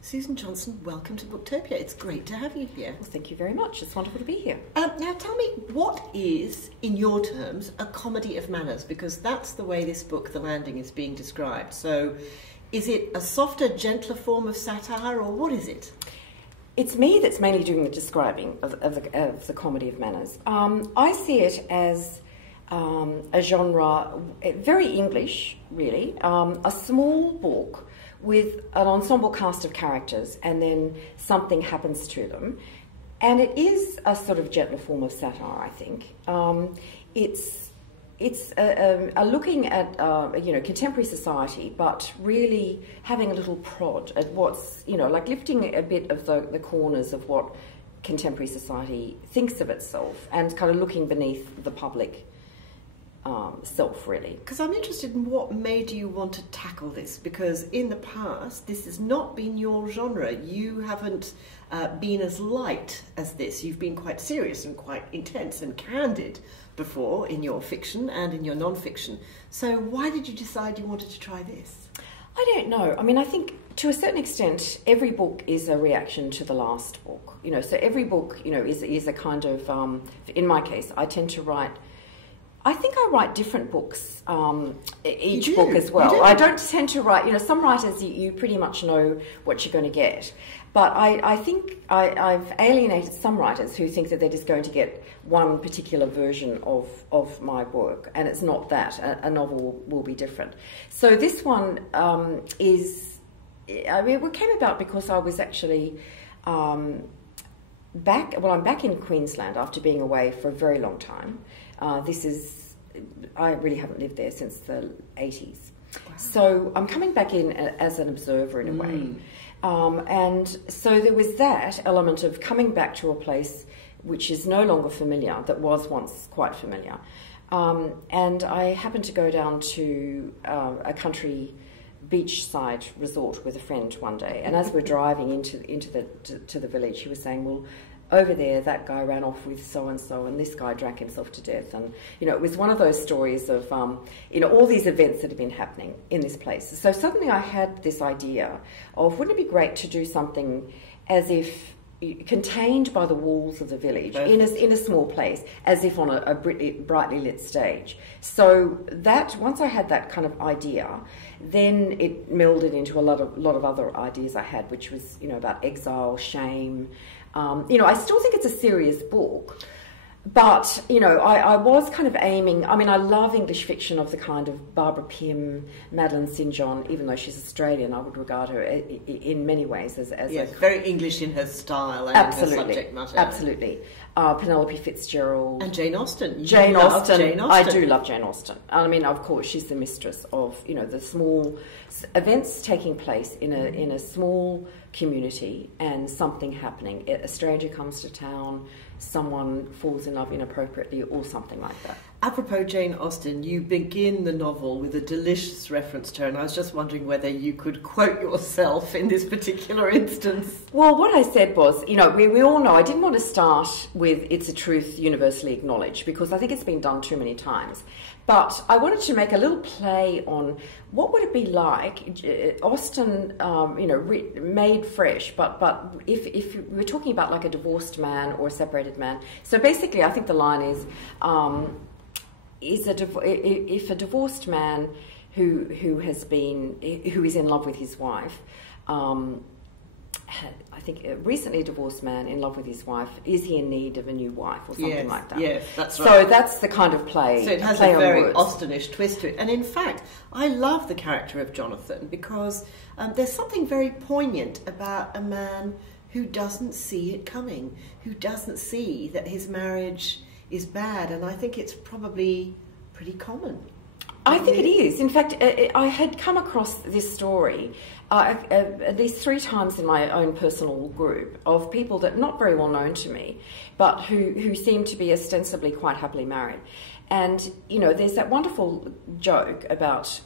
Susan Johnson, welcome to Booktopia. It's great to have you here. Well, thank you very much. It's wonderful to be here. Now tell me, what is, in your terms, a comedy of manners? Because that's the way this book, The Landing, is being described. So is it a softer, gentler form of satire, or what is it? It's me that's mainly doing the describing of the comedy of manners. I see it as a genre, very English, really, a small book with an ensemble cast of characters, and then something happens to them. And it is a sort of gentler form of satire, I think. It's looking at contemporary society, but really having a little prod at what's, like lifting a bit of the corners of what contemporary society thinks of itself, and kind of looking beneath the public self, really. Because I'm interested in what made you want to tackle this, because in the past this has not been your genre. You haven't been as light as this. You've been quite serious and quite intense and candid before in your fiction and in your non-fiction. So why did you decide you wanted to try this? I don't know. I mean, I think to a certain extent every book is a reaction to the last book. So every book is a kind of in my case I tend to write, I think I write different books each book as well. I don't tend to write, some writers you pretty much know what you're going to get. But I think I've alienated some writers who think that they're just going to get one particular version of my work, and it's not that. A novel will be different. So this one it came about because I was actually I'm back in Queensland after being away for a very long time. I really haven't lived there since the 80s. Wow. So I'm coming back in as an observer in a way. And so there was that element of coming back to a place which is no longer familiar, that was once quite familiar. And I happened to go down to a country beachside resort with a friend one day. And as we're driving into the village, he was saying, well, over there, that guy ran off with so-and-so, and this guy drank himself to death. And, it was one of those stories of, all these events that have been happening in this place. So suddenly I had this idea of, wouldn't it be great to do something as if contained by the walls of the village, in a small place, as if on a brightly lit stage. So that, once I had that kind of idea, then it melded into a lot of other ideas I had, which was, about exile, shame. I still think it's a serious book, but, I was kind of aiming, I love English fiction of the kind of Barbara Pym, Madeline St. John. Even though she's Australian, I would regard her in many ways as yes, very English in her style and absolutely, in her subject matter. Absolutely. Penelope Fitzgerald. And Jane Austen. Jane Austen. I do love Jane Austen. Of course, she's the mistress of, the small events taking place in a small community and something happening. A stranger comes to town, someone falls in love inappropriately, or something like that. Apropos Jane Austen, you begin the novel with a delicious reference to her, and I was just wondering whether you could quote yourself in this particular instance. Well, what I said was, we all know, I didn't want to start with "It's a truth universally acknowledged," because I think it's been done too many times. But I wanted to make a little play on what would it be like, Austen, made fresh, but if we're talking about like a divorced man or a separated man. So basically, I think the line is, if a divorced man who is in love with his wife, I think a recently divorced man in love with his wife, is he in need of a new wife or something like that? Yes, that's right. So that's the kind of play. So it has a very Austenish twist to it. And in fact, I love the character of Jonathan because there's something very poignant about a man who doesn't see it coming, who doesn't see that his marriage is bad. And I think it's probably pretty common. I think it is. In fact, I had come across this story at least 3 times in my own personal group of people that not very well known to me, but who seem to be ostensibly quite happily married. And, there's that wonderful joke about,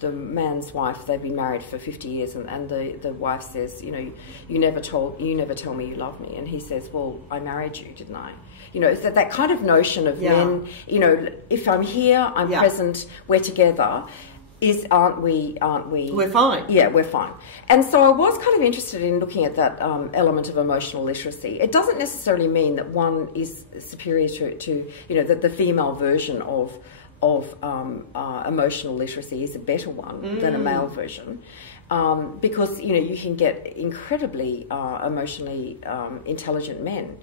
the man's wife, they've been married for 50 years, and the wife says, you never tell me you love me. And he says, well, I married you, didn't I? It's that kind of notion of men, if I'm here, I'm present, we're together. aren't we? We're fine. Yeah, we're fine. And so I was kind of interested in looking at that element of emotional literacy. It doesn't necessarily mean that one is superior to the female version of emotional literacy is a better one than a male version. Because you can get incredibly emotionally intelligent men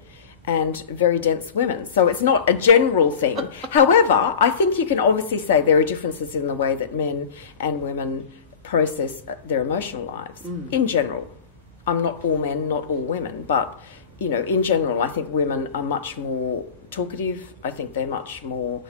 and very dense women. So it's not a general thing. However, I think you can obviously say there are differences in the way that men and women process their emotional lives in general. I'm not all men, not all women, but in general, I think women are much more talkative. I think they're much more,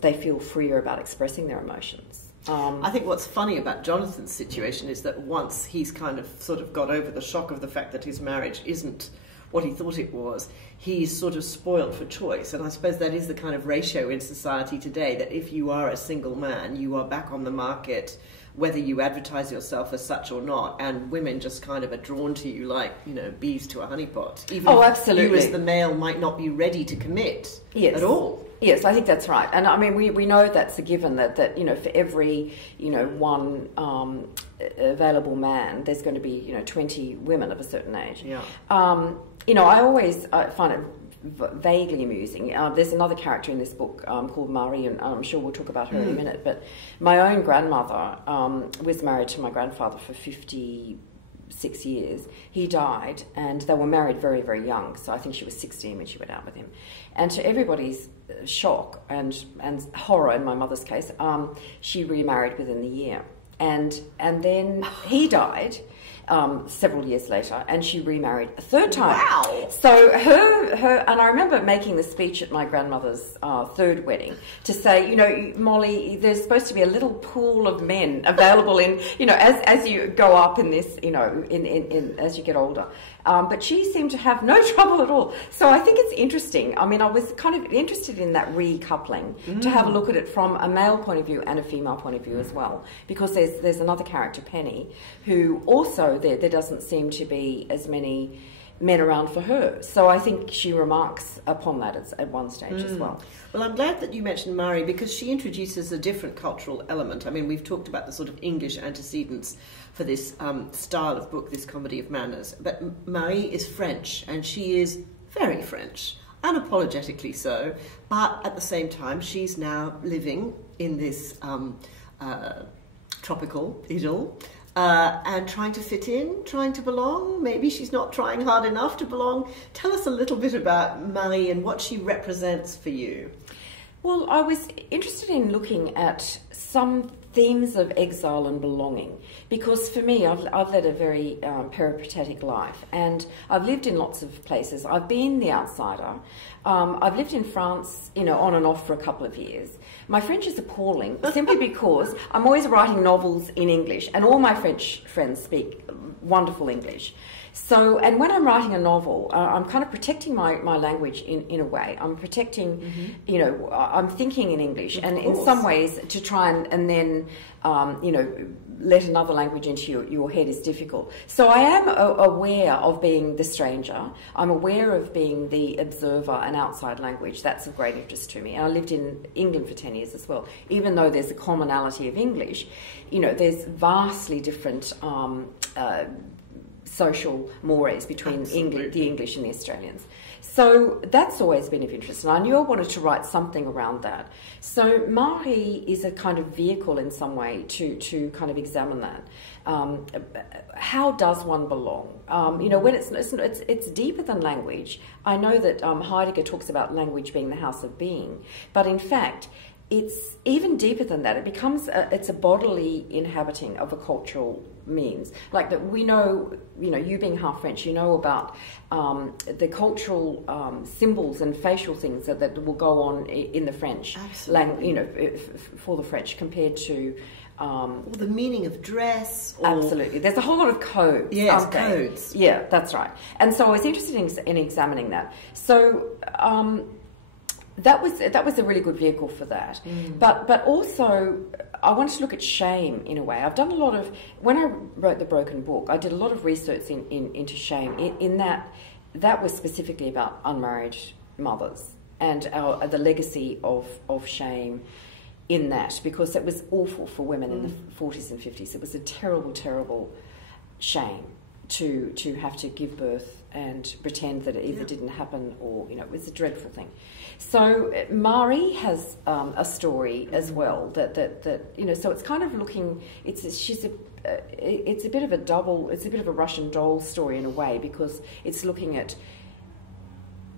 they feel freer about expressing their emotions. I think what's funny about Jonathan's situation is that once he's kind of sort of got over the shock of the fact that his marriage isn't what he thought it was, he's sort of spoiled for choice. And I suppose that is the kind of ratio in society today, that if you are a single man, you are back on the market, whether you advertise yourself as such or not, and women just kind of are drawn to you like, bees to a honeypot. Even absolutely. You as the male might not be ready to commit at all. Yes, I think that's right. And I mean, we know that's a given that for every, one available man, there's going to be, 20 women of a certain age. Yeah. I always find it vaguely amusing. There's another character in this book called Marie, and I'm sure we'll talk about her in a minute. But my own grandmother was married to my grandfather for 56 years. He died, and they were married very, very young. So I think she was 16 when she went out with him. And to everybody's shock and horror, in my mother's case, she remarried within the year. And then he died several years later, and she remarried a third time. Wow! So her, and I remember making the speech at my grandmother's third wedding to say, Molly, there's supposed to be a little pool of men available in, as you go up in this, in as you get older. But she seemed to have no trouble at all. So I think it's interesting. I mean, I was kind of interested in that recoupling to have a look at it from a male point of view and a female point of view as well. Because there's another character, Penny, who also there doesn't seem to be as many men around for her. So I think she remarks upon that at one stage as well. Well, I'm glad that you mentioned Marie, because she introduces a different cultural element. I mean, we've talked about the sort of English antecedents for this style of book, this comedy of manners. But Marie is French, and she is very French, unapologetically so. But at the same time, she's now living in this tropical idyll, and trying to fit in, trying to belong. Maybe she's not trying hard enough to belong. Tell us a little bit about Marie and what she represents for you. Well, I was interested in looking at some themes of exile and belonging, because for me, I've led a very peripatetic life, and I've lived in lots of places. I've been the outsider. I've lived in France, on and off for a couple of years. My French is appalling, simply because I'm always writing novels in English, and all my French friends speak wonderful English. So, and when I'm writing a novel, I'm kind of protecting my language in a way. I'm protecting, I'm thinking in English, and in some ways to try and then, let another language into your head is difficult. So I am aware of being the stranger. I'm aware of being the observer, an outside language. That's of great interest to me. And I lived in England for 10 years as well. Even though there's a commonality of English, there's vastly different social mores between the English and the Australians. So that's always been of interest, and I knew I wanted to write something around that. So Marie is a kind of vehicle in some way to kind of examine that. How does one belong? When it's deeper than language. I know that Heidegger talks about language being the house of being, but in fact, it's even deeper than that. It becomes it's a bodily inhabiting of a cultural means. Like that, we know, you being half French, you know about the cultural symbols and facial things that will go on in the French language, for the French compared to. Or the meaning of dress. Absolutely. There's a whole lot of codes. Yes, codes. Yeah, that's right. And so I was interested in examining that. So that was a really good vehicle for that. But also I wanted to look at shame in a way. I've done a lot of, when I wrote The Broken Book, I did a lot of research into shame, in that was specifically about unmarried mothers and the legacy of shame in that, because it was awful for women in the 40s and 50s. It was a terrible, terrible shame to have to give birth and pretend that it either didn't happen or, you know, it was a dreadful thing. So Mari has a story as well that you know, so it's kind of looking, it's a bit of a Russian doll story in a way, because it's looking at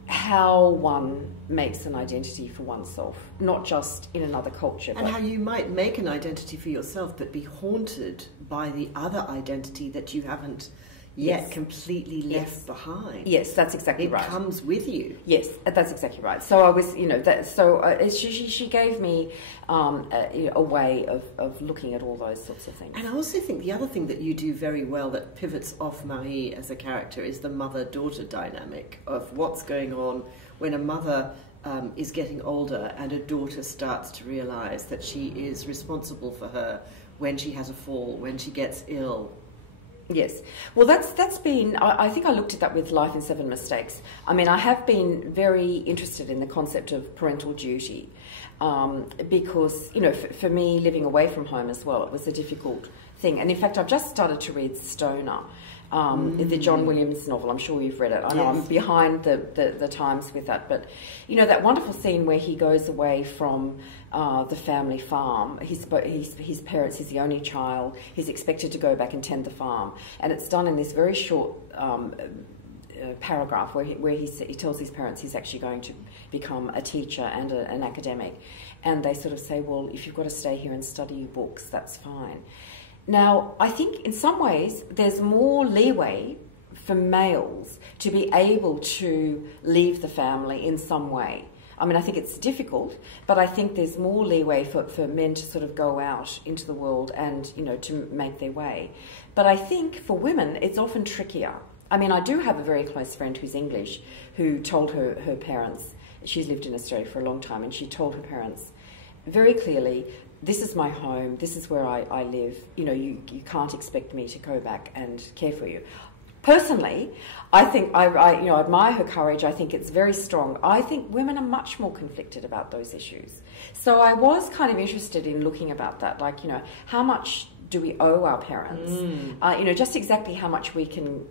how one makes an identity for oneself, not just in another culture. And how you might make an identity for yourself but be haunted by the other identity that you haven't yet completely left behind. Yes, that's exactly right. It comes with you. Yes, that's exactly right. So I was, you know, she gave me a way of looking at all those sorts of things. And I also think the other thing that you do very well that pivots off Marie as a character is the mother-daughter dynamic of what's going on when a mother is getting older and a daughter starts to realise that she is responsible for her when she has a fall, when she gets ill. Yes. Well, that's been, I think I looked at that with Life in 7 Mistakes. I mean, I have been very interested in the concept of parental duty because, you know, for me, living away from home as well, it was a difficult thing. And in fact, I've just started to read Stoner, the John Williams novel. I'm sure you've read it. I know I'm behind the times with that. But, you know, that wonderful scene where he goes away from the family farm. His parents, he's the only child. He's expected to go back and tend the farm. And it's done in this very short paragraph where he tells his parents he's actually going to become a teacher and an academic. And they sort of say, well, if you've got to stay here and study your books, that's fine. Now, I think in some ways there's more leeway for males to be able to leave the family in some way. I mean, I think it's difficult, but I think there's more leeway for men to sort of go out into the world and, you know, to make their way. But I think for women, it's often trickier. I mean, I do have a very close friend who's English who told her parents, she's lived in Australia for a long time, and she told her parents very clearly, this is my home, this is where I live, you know, you can't expect me to go back and care for you. Personally, I think I you know, admire her courage. I think it's very strong. I think women are much more conflicted about those issues. So I was kind of interested in looking about that, like, you know, how much do we owe our parents? You know, just exactly how much they can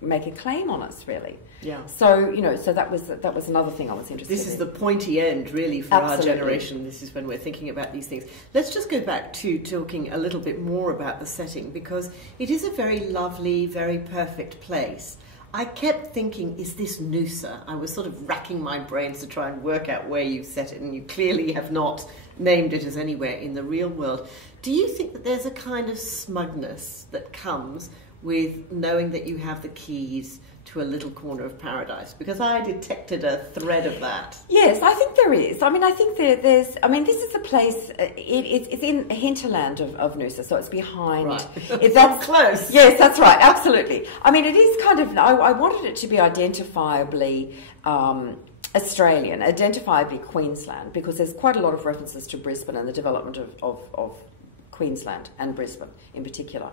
make a claim on us, really. Yeah. So, you know, so that was another thing I was interested in. This is the pointy end, really, for our generation. This is when we're thinking about these things. Let's just go back to talking a little bit more about the setting, because it is a very lovely, very perfect place. I kept thinking, is this Noosa? I was sort of racking my brains to try and work out where you set it, and you clearly have not named it as anywhere in the real world. Do you think that there's a kind of smugness that comes with knowing that you have the keys to a little corner of paradise? Because I detected a thread of that. Yes, I think there is. I mean, I think there's... I mean, this is a place... It's in a hinterland of Noosa, so it's behind... Right. If that's close. Yes, that's right, absolutely. I mean, it is kind of... I wanted it to be identifiably Australian, identifiably Queensland, because there's quite a lot of references to Brisbane and the development of Queensland and Brisbane in particular.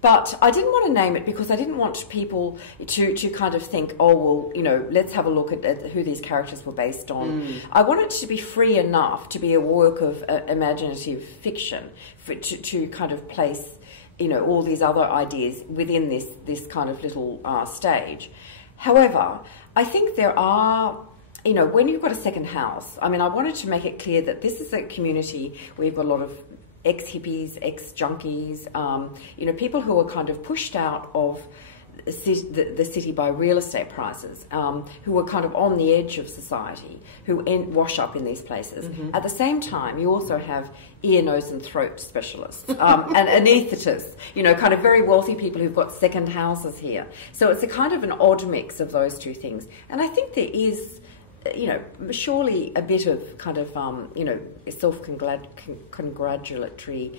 But I didn't want to name it because I didn't want people to kind of think, oh, well, you know, let's have a look at who these characters were based on. I wanted it to be free enough to be a work of imaginative fiction to kind of place, you know, all these other ideas within this kind of little stage. However, I think there are... You know, when you've got a second house, I mean, I wanted to make it clear that this is a community where you've got a lot of ex-hippies, ex-junkies, you know, people who are kind of pushed out of the city by real estate prices, who are kind of on the edge of society, who wash up in these places. At the same time, you also have ear, nose and throat specialists and anaesthetists, you know, kind of very wealthy people who've got second houses here. So it's a kind of an odd mix of those two things. And I think there is... you know, surely a bit of kind of, you know, self-congratulatory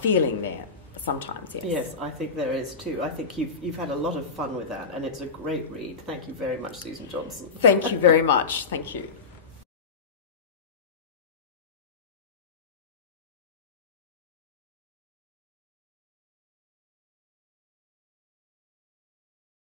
feeling there sometimes, yes. Yes, I think there is too. I think you've had a lot of fun with that, and it's a great read. Thank you very much, Susan Johnson. Thank you very much. Thank you.